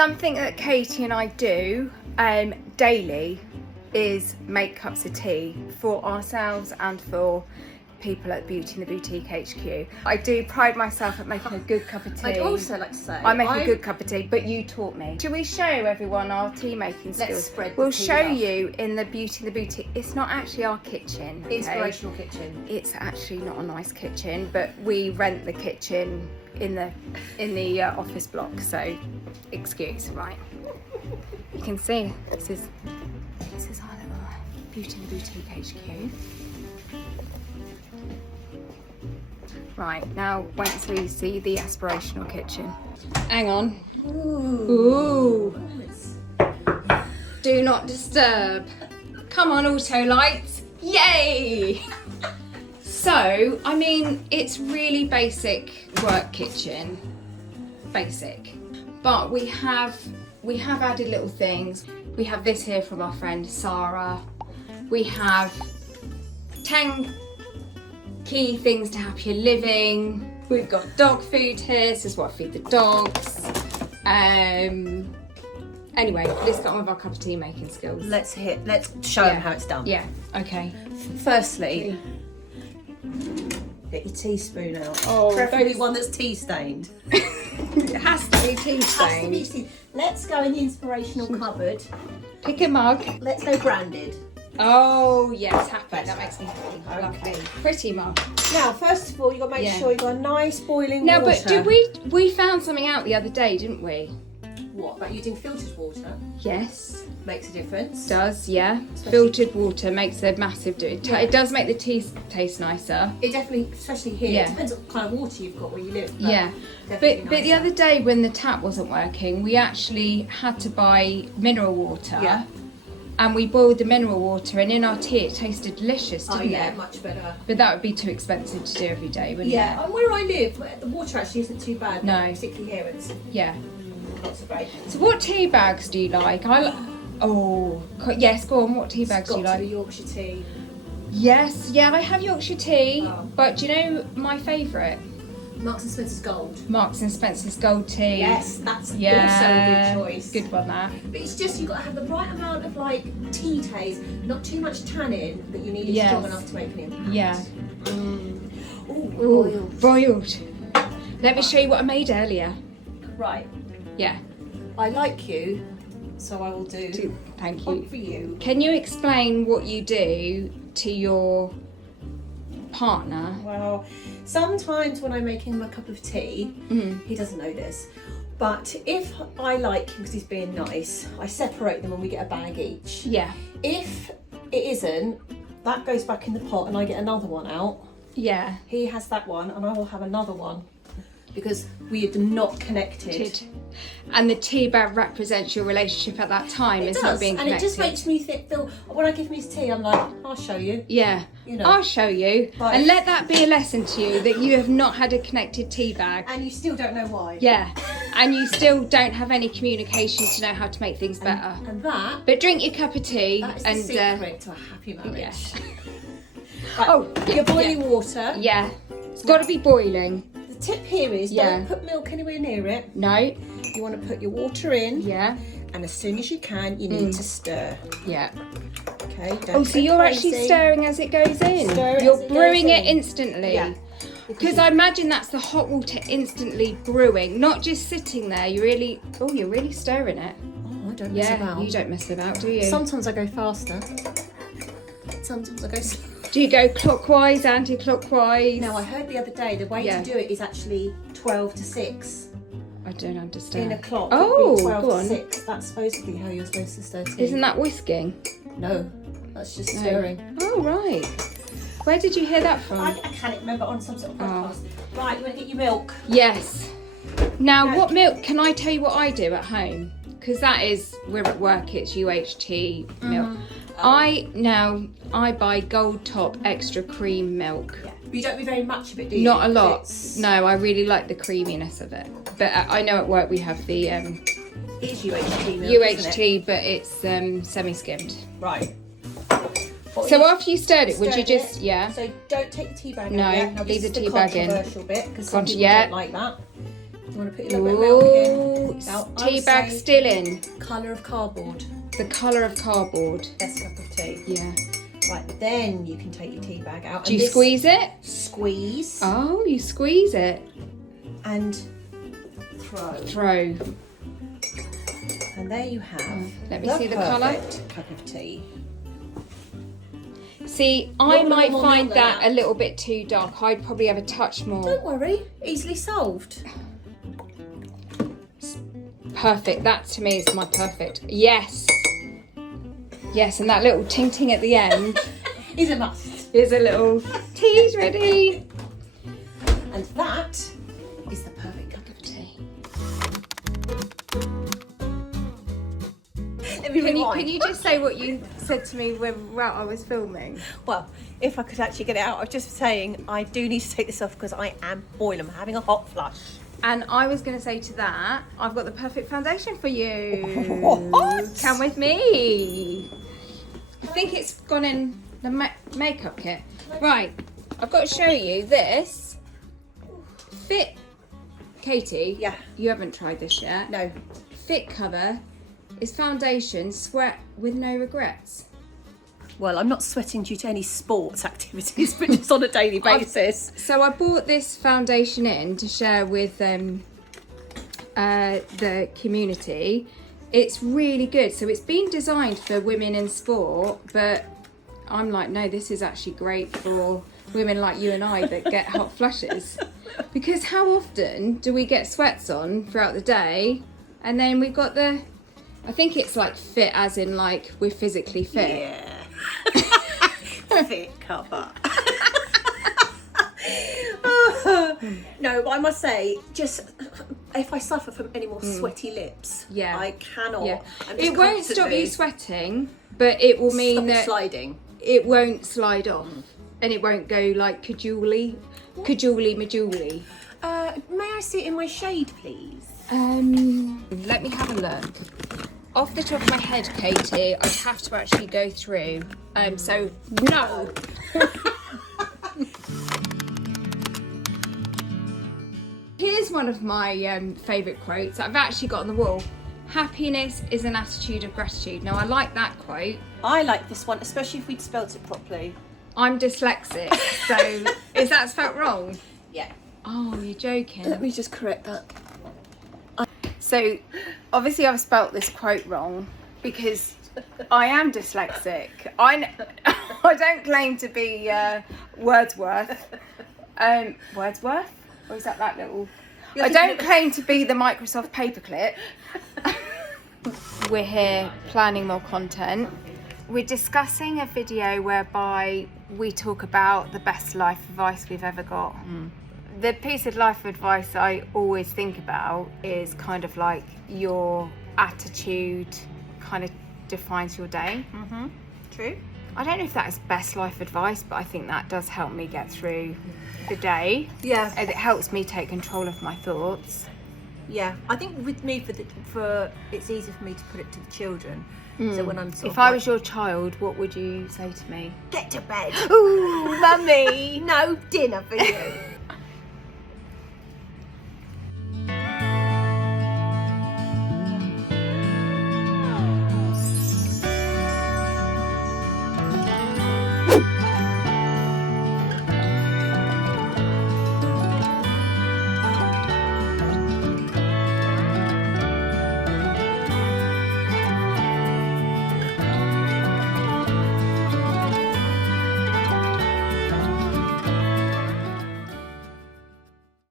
Something that Katie and I do daily is make cups of tea for ourselves and for people at Beauty in the Boutique HQ. I do pride myself at making a good cup of tea. I'd also like to say I make a good cup of tea, but you taught me. Shall we show everyone our tea making skills? Let's spread We'll the tea show out. you in the Beauty in the Boutique. It's not actually our kitchen. Okay? Inspirational kitchen. It's actually not a nice kitchen, but we rent the kitchen in the office block, so excuse, right? You can see this is our little Beauty in the Boutique HQ. Right, now once we see the aspirational kitchen. Hang on. Ooh. Do not disturb. Come on, auto lights. Yay! So, I mean, it's really basic work kitchen. Basic. But we have added little things. We have this here from our friend Sarah. We have 10 key things to happier living. We've got dog food here. This is what I feed the dogs. Anyway, let's get on with our cup of tea making skills. Let's show them how it's done. Yeah, okay. Firstly, get your teaspoon out. Oh, preferably one that's tea stained. It has to be tea stained. Let's go in the inspirational cupboard. Pick a mug. Let's go branded. Oh, yes, happy. That makes me happy. Okay. Lovely. Pretty mug. Now, first of all, you've got to make sure you've got a nice boiling Now, water. but did we found something out the other day, didn't we? What, about using filtered water? Yes. Makes a difference. Does, yeah. Filtered water makes a massive difference. Yeah. It does make the tea taste nicer. It definitely, especially here, Yeah. it depends what kind of water you've got where you live. Yeah. But the other day when the tap wasn't working, we actually had to buy mineral water. Yeah. And we boiled the mineral water, and in our tea it tasted delicious, didn't it? Much better. But that would be too expensive to do every day, wouldn't Yeah, it? and where I live, the water actually isn't too bad. No. Particularly here, it's Yeah. not so great. So what tea bags do you like? Yes, go on. What tea bags do you Got to be like? Yorkshire tea. Yes, yeah, I have Yorkshire tea, Oh. but do you know my favourite? Marks and Spencer's Gold. Marks and Spencer's Gold Tea. Yes, that's Yeah, also a good choice. Good one, that. But it's just you've got to have the right amount of like tea taste, not too much tannin, but you need it strong enough to make an impact. Yeah. Ooh, Boiled. Let me show you what I made earlier. Right. Yeah. I like you, so I will do Thank one you. for you. Can you explain what you do to your partner? Well, sometimes when I'm making him a cup of tea, he doesn't know this, but if I like him because he's being nice, I separate them and we get a bag each. Yeah. If it isn't, that goes back in the pot and I get another one out. Yeah. He has that one and I will have another one because we are not connected. And the tea bag represents your relationship at that time. It It's does, not being and connected. it just makes me feel, when I give him his tea, I'm like, I'll show you. Yeah. You know. I'll show you. Right. And let that be a lesson to you that you have not had a connected tea bag. And you still don't know why. Yeah. And you still don't have any communication to know how to make things better. And that, But drink your cup of tea that is and the secret to a happy marriage. yeah. Right, Oh, your boiling water. Yeah. It's got to be boiling. The tip here is don't put milk anywhere near it. No. You want to put your water in, Yeah. and as soon as you can, you need to stir. Yeah. Okay. Don't Oh, so go you're actually crazy. stirring as it goes in. Stir it You're as it goes brewing it in. instantly. Yeah. Because I imagine that's the hot water instantly brewing, not just sitting there. You're really stirring it. Oh, I don't mess Yeah, about. you don't mess about, do you? Sometimes I go faster. Sometimes I go slow. Do you go clockwise, anti-clockwise? Now I heard the other day the way to do it is actually 12 to 6 I don't understand. in a clock. Oh, It'd be 12 go to on. 6. That's supposedly how you're supposed to stir tea. Isn't that whisking? No, that's just No. stirring. Oh, right. Where did you hear that from? I can't remember, on some sort of podcast. Right, you want to get your milk? Yes. Now, Yeah. what milk? Can I tell you what I do at home? Because that is, we're at work, it's UHT milk. I buy Gold Top extra cream milk. Yeah. But you don't do very much of it, do you? Not a lot. It's- No, I really like the creaminess of it. But I know at work we have the It's UHT milk, isn't it? UHT, but it's semi-skimmed. Right. So after you stirred it, would you Stirred just, it. yeah? So don't take the tea bag No, out yet. Now, leave this the is tea bag in. controversial bit because some people Yeah. don't like that. You want to put a little bit of milk Ooh, in. Now, I tea would bag say still in. Colour of cardboard. The colour of cardboard. Best cup of tea. Yeah. Right, then you can take your tea bag out. Do you squeeze it? Squeeze. Oh, you squeeze it. And throw. Throw. And there you have. Let me see the colour. Perfect cup of tea. See, I might find that a little bit too dark. I'd probably have a touch more. Don't worry, easily solved. Perfect. That to me is my perfect. Yes. Yes, and that little ting ting at the end Is a must. is a little tea's ready. And that is the perfect cup of tea. Let me Can you just say what you said to me while I was filming? Well, if I could actually get it out, I was just saying I do need to take this off because I am boiling. I'm having a hot flush. And I was going to say to that, I've got the perfect foundation for you. What? Come with me. I think it's gone in the makeup kit. Right, I've got to show you this. Fit, Katie. Yeah. You haven't tried this yet. No. Fit cover is foundation, sweat with no regrets. Well, I'm not sweating due to any sports activities, but just on a daily basis. So I bought this foundation in to share with the community. It's really good. So it's been designed for women in sport, but I'm like, no, this is actually great for women like you and I that get hot flushes. Because how often do we get sweats on throughout the day? And then we've got I think it's like fit as in like we're physically fit. Yeah. Fit cover. No, but I must say, just if I suffer from any more sweaty lips, Yeah. I cannot. Yeah. I'm just It won't stop constantly you sweating, but it will mean stop it that sliding. it won't slide off and it won't go like cajooly. May I see it in my shade, please? Let me have a look. Off the top of my head, Katie, I'd have to actually go through. So no. Here's one of my favourite quotes that I've actually got on the wall. Happiness is an attitude of gratitude. Now I like that quote. I like this one, especially if we'd spelt it properly. I'm dyslexic, so is that spelt wrong? Yeah. Oh, you're joking. Let me just correct that. So, obviously I've spelt this quote wrong because I am dyslexic. I don't claim to be Wordsworth. Wordsworth? Or is that little... I don't claim to be the Microsoft paperclip. We're here planning more content. We're discussing a video whereby we talk about the best life advice we've ever got. The piece of life advice I always think about is kind of like your attitude kind of defines your day. True. I don't know if that is best life advice, but I think that does help me get through the day. Yeah. And it helps me take control of my thoughts. Yeah. I think with me, for it's easy for me to put it to the children. So when I'm If I was your child, what would you say to me? get to bed. Ooh, mummy! No dinner for you.